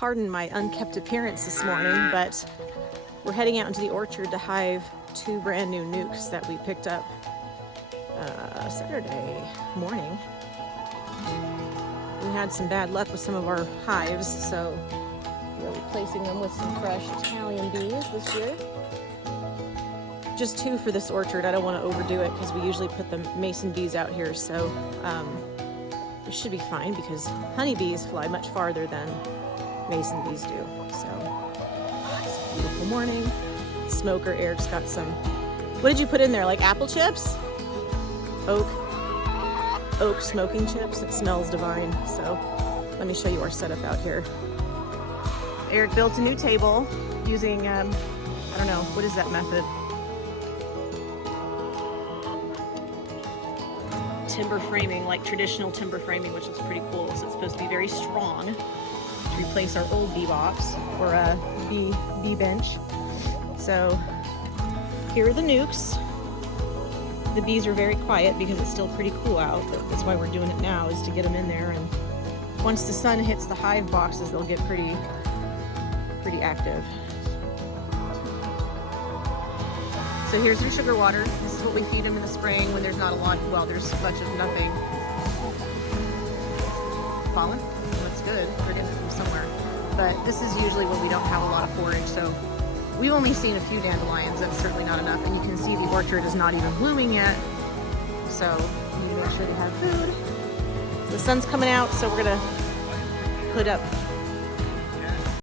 Pardon my unkept appearance this morning, but we're heading out into the orchard to hive 2 brand new nucs that we picked up Saturday morning. We had some bad luck with some of our hives, so we're replacing them with some fresh Italian bees this year. Just 2 for this orchard. I don't want to overdo it because we usually put the mason bees out here, so it should be fine because honeybees fly much farther than mason bees do. So it's a beautiful morning. Smoker Eric's got some, what did you put in there, like apple chips? Oak smoking chips. It smells divine. So let me show you our setup out here. Eric built a new table using I don't know, what is that method? Timber framing, like traditional timber framing, which looks pretty cool. So it's supposed to be very strong to replace our old bee box or a bee bench. So here are the nucs. The bees are very quiet because it's still pretty cool out. That's why we're doing it now, is to get them in there. And once the sun hits the hive boxes, they'll get pretty active. So here's their sugar water. This is what we feed them in the spring when there's not a lot, well, there's much of nothing. Pollen? That's good. They're getting it from somewhere. But this is usually when we don't have a lot of forage, so we've only seen a few dandelions. That's certainly not enough. And you can see the orchard is not even blooming yet. So we need to make sure they have food. The sun's coming out, so we're gonna put up